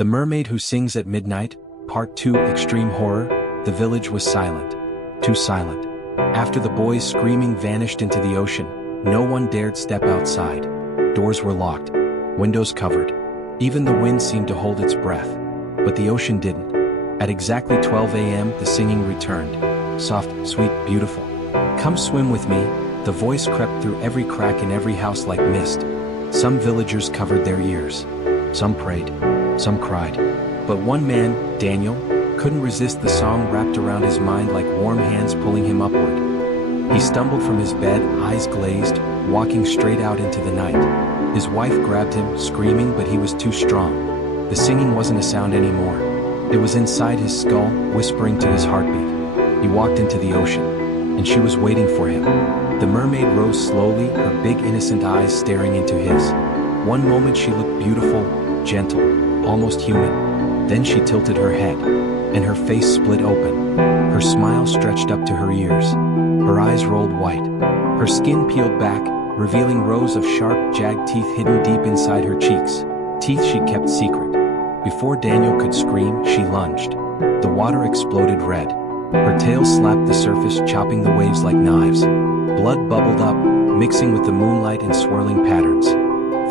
The Mermaid Who Sings at Midnight, Part 2 Extreme Horror. The village was silent. Too silent. After the boys screaming vanished into the ocean, no one dared step outside. Doors were locked. Windows covered. Even the wind seemed to hold its breath. But the ocean didn't. At exactly 12 a.m. the singing returned. Soft, sweet, beautiful. Come swim with me. The voice crept through every crack in every house like mist. Some villagers covered their ears. Some prayed. Some cried. But one man, Daniel, couldn't resist the song wrapped around his mind like warm hands pulling him upward. He stumbled from his bed, eyes glazed, walking straight out into the night. His wife grabbed him, screaming, but he was too strong. The singing wasn't a sound anymore. It was inside his skull, whispering to his heartbeat. He walked into the ocean, and she was waiting for him. The mermaid rose slowly, her big innocent eyes staring into his. One moment she looked beautiful, gentle, almost human. Then she tilted her head, and her face split open. Her smile stretched up to her ears. Her eyes rolled white. Her skin peeled back, revealing rows of sharp, jagged teeth hidden deep inside her cheeks. Teeth she kept secret. Before Daniel could scream, she lunged. The water exploded red. Her tail slapped the surface, chopping the waves like knives. Blood bubbled up, mixing with the moonlight in swirling patterns.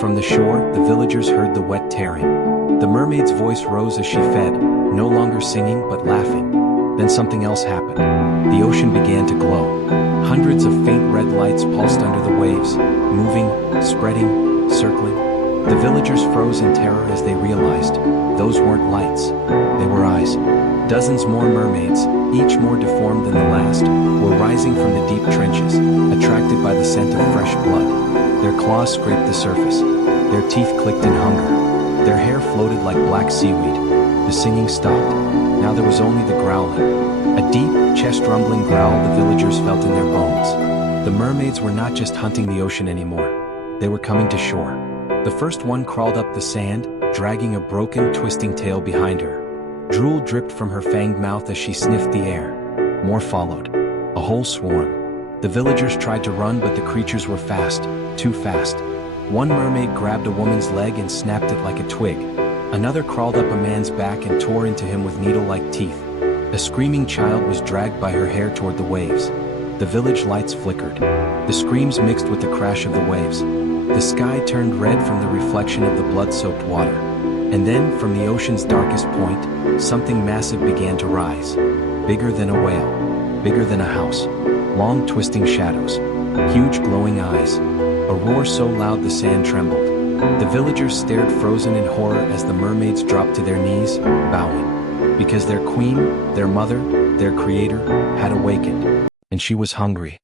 From the shore, the villagers heard the wet tearing. The mermaid's voice rose as she fed, no longer singing but laughing. Then something else happened. The ocean began to glow. Hundreds of faint red lights pulsed under the waves, moving, spreading, circling. The villagers froze in terror as they realized those weren't lights. They were eyes. Dozens more mermaids, each more deformed than the last, were rising from the deep trenches, attracted by the scent of fresh blood. Their claws scraped the surface. Their teeth clicked in hunger. Their hair floated like black seaweed. The singing stopped. Now there was only the growling. A deep, chest-rumbling growl the villagers felt in their bones. The mermaids were not just hunting the ocean anymore. They were coming to shore. The first one crawled up the sand, dragging a broken, twisting tail behind her. Drool dripped from her fanged mouth as she sniffed the air. More followed. A whole swarm. The villagers tried to run, but the creatures were fast. Too fast. One mermaid grabbed a woman's leg and snapped it like a twig. Another crawled up a man's back and tore into him with needle-like teeth. A screaming child was dragged by her hair toward the waves. The village lights flickered. The screams mixed with the crash of the waves. The sky turned red from the reflection of the blood-soaked water. And then, from the ocean's darkest point, something massive began to rise. Bigger than a whale. Bigger than a house. Long twisting shadows. Huge glowing eyes. A roar so loud the sand trembled. The villagers stared frozen in horror as the mermaids dropped to their knees, bowing. Because their queen, their mother, their creator, had awakened. And she was hungry.